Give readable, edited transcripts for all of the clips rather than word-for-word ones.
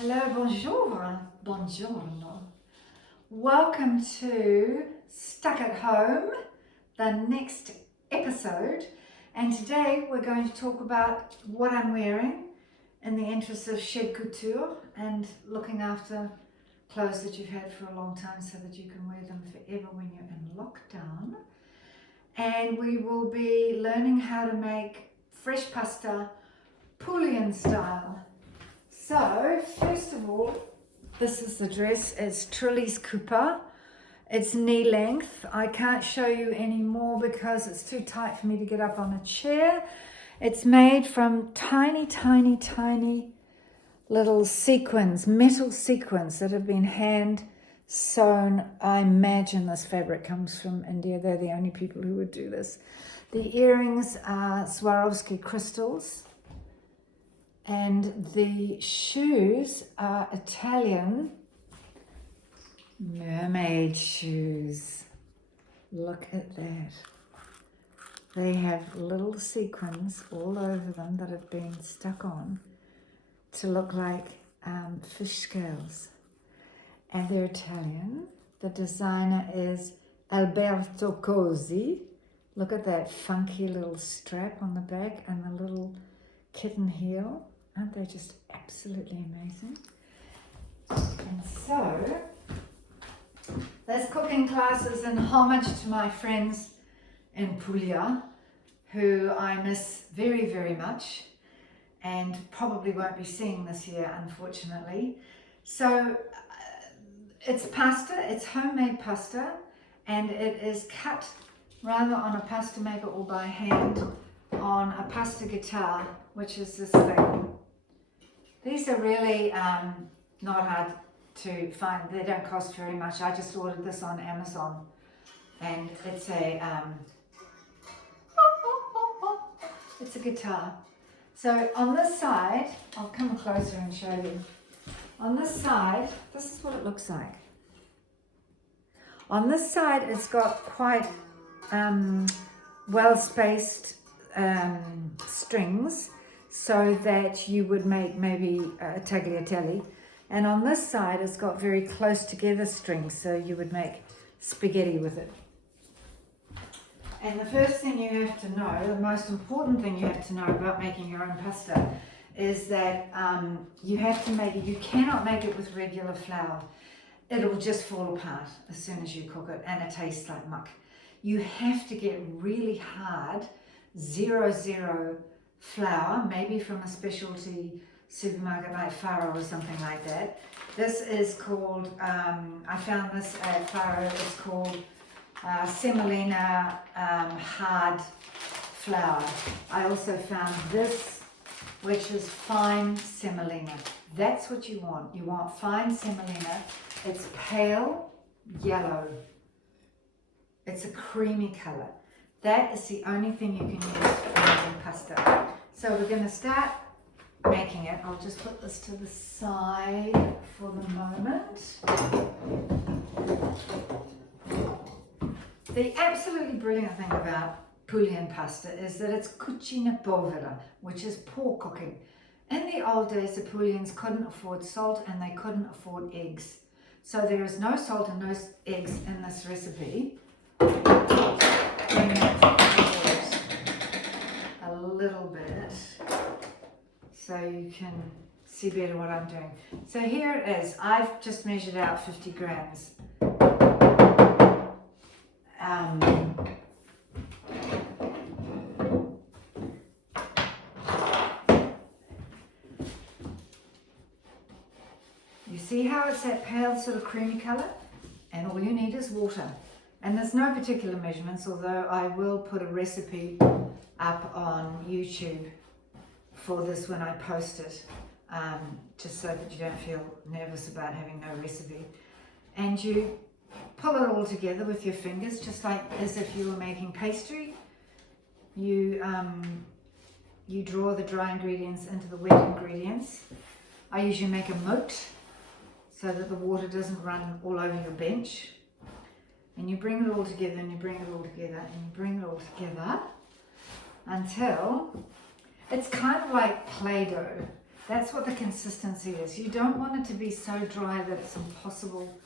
Hello, bonjour, buongiorno. Welcome to Stuck at Home, the next episode. And today we're going to talk about what I'm wearing in the interest of Shed Couture and looking after clothes that you've had for a long time so that you can wear them forever when you're in lockdown. And we will be learning how to make fresh pasta Puglian style. So, first of all, this is the dress. It's Trelise Cooper. It's knee length. I can't show you any more because it's too tight for me to get up on a chair. It's made from tiny, tiny, tiny little sequins, metal sequins that have been hand sewn. I imagine this fabric comes from India. They're the only people who would do this. The earrings are Swarovski crystals. And the shoes are Italian mermaid shoes. Look at that. They have little sequins all over them that have been stuck on to look like fish scales. And they're Italian. The designer is Alberto Gozzi. Look at that funky little strap on the back and the little kitten heel. Aren't they just absolutely amazing? And so, there's cooking classes and homage to my friends in Puglia, who I miss very, very much and probably won't be seeing this year, unfortunately. So, it's pasta, it's homemade pasta, and it is cut rather on a pasta maker or by hand on a pasta guitar, which is this thing. These are really not hard to find. They don't cost very much. I just ordered this on Amazon, and it's a guitar. So on this side, I'll come closer and show you. On this side, this is what it looks like. On this side, it's got quite well-spaced strings, so that you would make maybe a tagliatelle, and on this side it's got very close together strings, so you would make spaghetti with it. And the first thing you have to know, the most important thing you have to know about making your own pasta, is that you have to make it. You cannot make it with regular flour. It'll just fall apart as soon as you cook it, and it tastes like muck. You have to get really hard 0-0 flour, maybe from a specialty supermarket like Faro or something like that. This is called, I found this at Faro, it's called semolina hard flour. I also found this, which is fine semolina. That's what you want. You want fine semolina. It's pale yellow. It's a creamy color. That is the only thing you can use for making pasta. So we're going to start making it. I'll just put this to the side for the moment. The absolutely brilliant thing about Puglian pasta is that it's cucina povera, which is poor cooking. In the old days, the Puglians couldn't afford salt and they couldn't afford eggs. So there is no salt and no eggs in this recipe. Bring that forward a little bit so you can see better what I'm doing. So here it is. I've just measured out 50 grams. You see how it's that pale sort of creamy color? And all you need is water. And there's no particular measurements, although I will put a recipe up on YouTube for this when I post it, just so that you don't feel nervous about having no recipe. And you pull it all together with your fingers, just like as if you were making pastry. You draw the dry ingredients into the wet ingredients. I usually make a moat so that the water doesn't run all over your bench. And you bring it all together, and you bring it all together, and you bring it all together until it's kind of like Play-Doh. That's what the consistency is. You don't want it to be so dry that it's impossible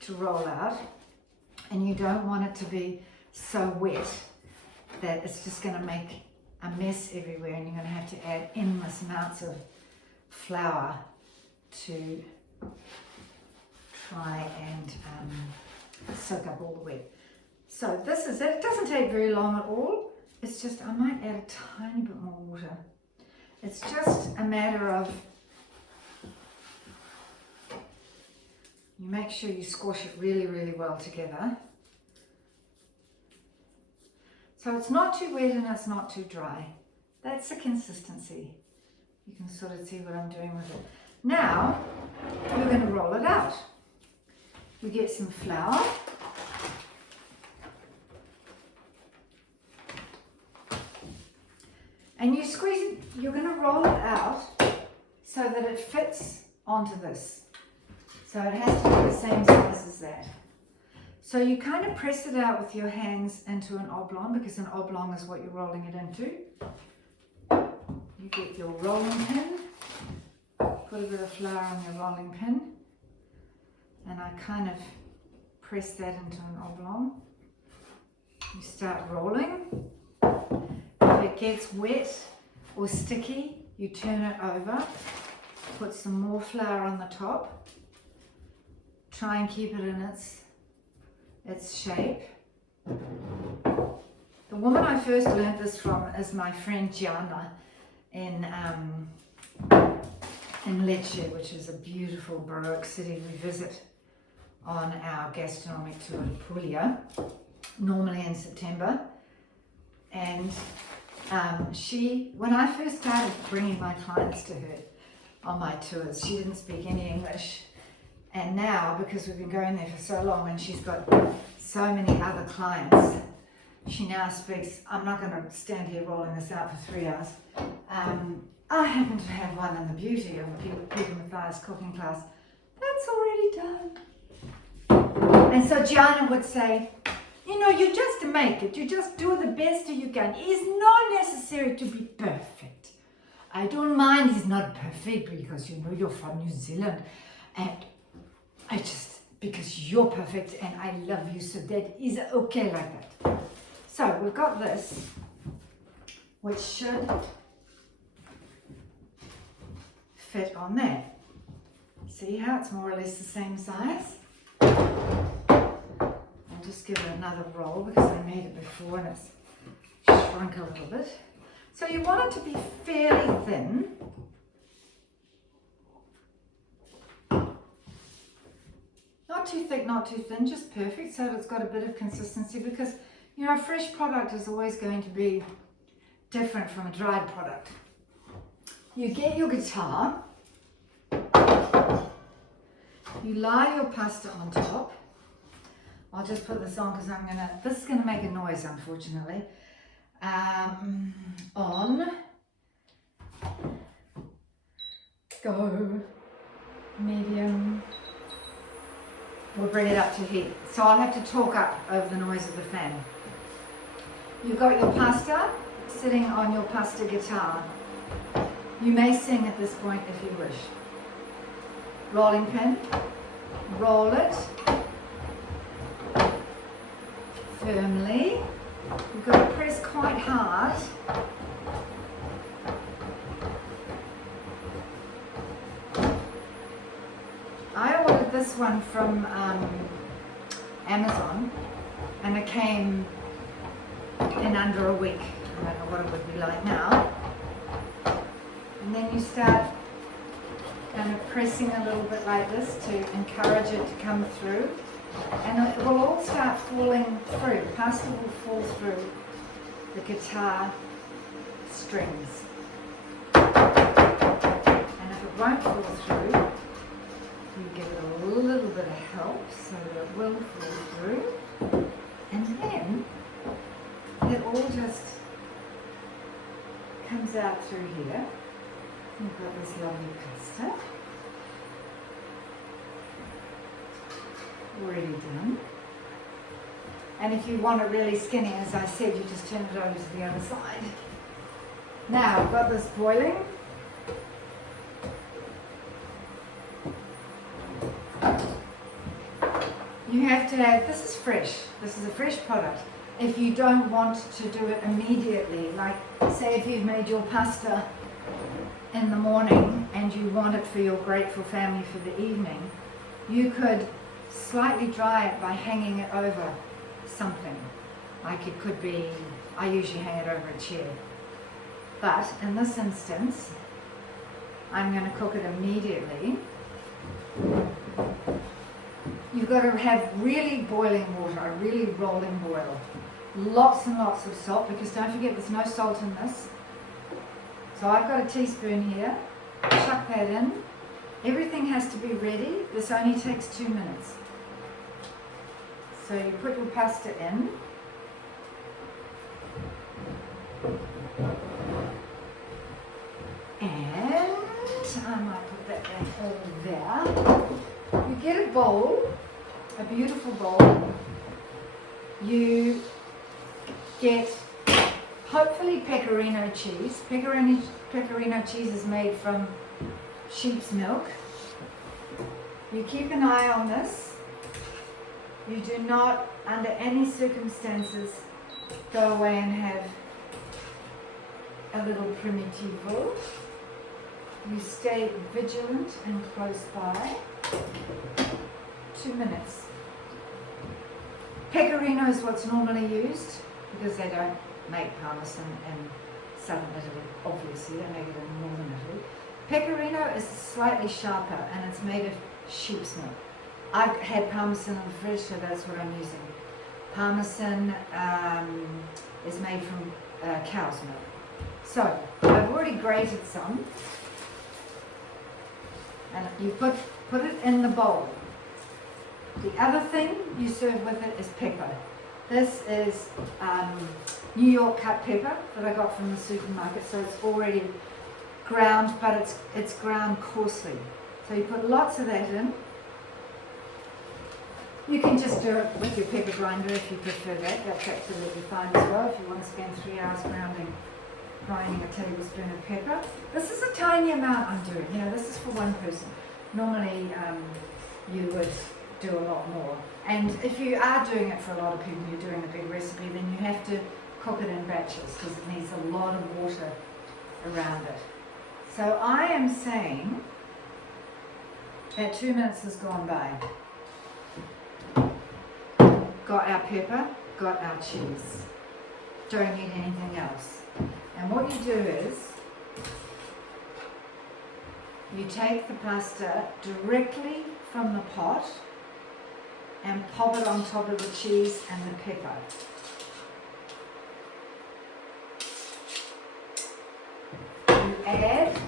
to roll out, and you don't want it to be so wet that it's just going to make a mess everywhere, and you're going to have to add endless amounts of flour to try and soak up all the wet. So this is it. It doesn't take very long at all. It's just, I might add a tiny bit more water. It's just a matter of, you make sure you squash it really, really well together. So it's not too wet and it's not too dry. That's the consistency. You can sort of see what I'm doing with it. Now, we're going to roll it out. You get some flour. And you squeeze it, you're going to roll it out so that it fits onto this. So it has to be the same size as that. So you kind of press it out with your hands into an oblong, because an oblong is what you're rolling it into. You get your rolling pin, put a bit of flour on your rolling pin, and I kind of press that into an oblong. You start rolling. If it gets wet or sticky, you turn it over, put some more flour on the top, try and keep it in its shape. The woman I first learned this from is my friend Gianna in Lecce, which is a beautiful Baroque city we visit on our gastronomic tour to Puglia, normally in September. And when I first started bringing my clients to her on my tours, she didn't speak any English. And now, because we've been going there for so long and she's got so many other clients, she now speaks. I'm not going to stand here rolling this out for 3 hours. I happen to have one in the beauty of a Peter Matthias cooking class. That's already done. And so Gianna would say, you know, you just make it. You just do the best you can. It's not necessary to be perfect. I don't mind it's not perfect because, you know, you're from New Zealand. And I just, because you're perfect and I love you, so that is okay like that. So we've got this, which should fit on there. See how it's more or less the same size? I'll just give it another roll because I made it before and it's shrunk a little bit. So you want it to be fairly thin. Not too thick, not too thin, just perfect, so it's got a bit of consistency, because, you know, a fresh product is always going to be different from a dried product. You get your guitar, you lie your pasta on top. I'll just put this on because this is gonna make a noise, unfortunately. On, go, medium. We'll bring it up to heat. So I'll have to talk up over the noise of the fan. You've got your pasta sitting on your pasta guitar. You may sing at this point if you wish. Rolling pin, roll it firmly. You've got to press quite hard. I ordered this one from Amazon and it came in under a week. I don't know what it would be like now. And then you start kind of pressing a little bit like this to encourage it to come through. And it will all start falling through. The pasta will fall through the guitar strings. And if it won't fall through, you give it a little bit of help so that it will fall through. And then it all just comes out through here. We've got this lovely pasta. Already done. And if you want it really skinny, as I said, you just turn it over to the other side. Now I've got this boiling. you have to add, this is fresh, this is a fresh product. If you don't want to do it immediately, like say if you've made your pasta in the morning and you want it for your grateful family for the evening, you could slightly dry it by hanging it over something. Like it could be, I usually hang it over a chair. But in this instance, I'm going to cook it immediately. You've got to have really boiling water, a really rolling boil. Lots and lots of salt, because don't forget there's no salt in this. So I've got a teaspoon here. Chuck that in. Everything has to be ready. This only takes 2 minutes. So you put your pasta in. And I might put that back over there. You get a bowl, a beautiful bowl. You get hopefully Pecorino cheese. Pecorino cheese is made from sheep's milk. You keep an eye on this. You do not, under any circumstances, go away and have a little primitivo. You stay vigilant and close by. 2 minutes. Pecorino is what's normally used because they don't make Parmesan in southern Italy. Obviously, they make it in northern Italy. Pecorino is slightly sharper and it's made of sheep's milk. I've had Parmesan in the fridge, so that's what I'm using. Parmesan is made from cow's milk. So, I've already grated some. And you put it in the bowl. The other thing you serve with it is pepper. This is New York cut pepper that I got from the supermarket, so it's already ground, but it's ground coarsely. So you put lots of that in. You can just do it with your pepper grinder if you prefer that. That's absolutely fine as well if you want to spend 3 hours grinding a tablespoon of pepper. This is a tiny amount I'm doing. You know, this is for one person. Normally you would do a lot more. And if you are doing it for a lot of people, you're doing a big recipe, then you have to cook it in batches because it needs a lot of water around it. So I am saying that 2 minutes has gone by. Got our pepper, got our cheese. Don't need anything else. And what you do is, you take the pasta directly from the pot and pop it on top of the cheese and the pepper. You add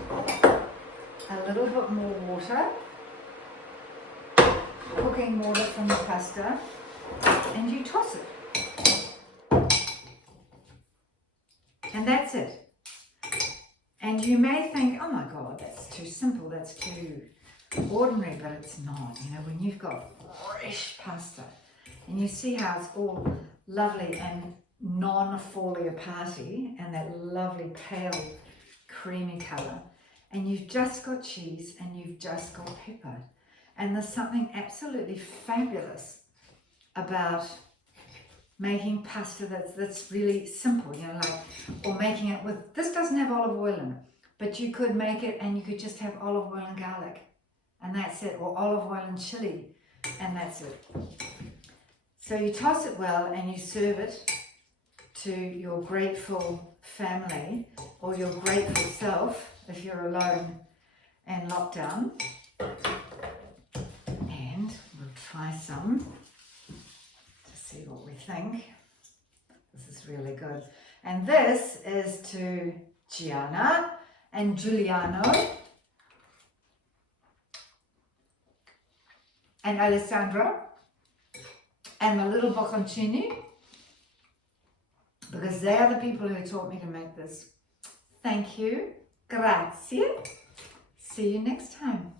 a little bit more water, cooking water from the pasta, and you toss it. And that's it. And you may think, oh my God, that's too simple, that's too ordinary, but it's not. You know, when you've got fresh pasta and you see how it's all lovely and non-falling apart-y and that lovely pale creamy colour, and you've just got cheese and you've just got pepper, and there's something absolutely fabulous about making pasta that's really simple, you know, like, or making it with, this doesn't have olive oil in it, but you could make it and you could just have olive oil and garlic, and that's it, or olive oil and chili, and that's it. So you toss it well and you serve it to your grateful family or your grateful self if you're alone and locked down. And we'll try some to see what we think. This is really good. And this is to Gianna and Giuliano and Alessandro and the little bocconcini, because they are the people who taught me to make this. Thank you. Grazie. See you next time.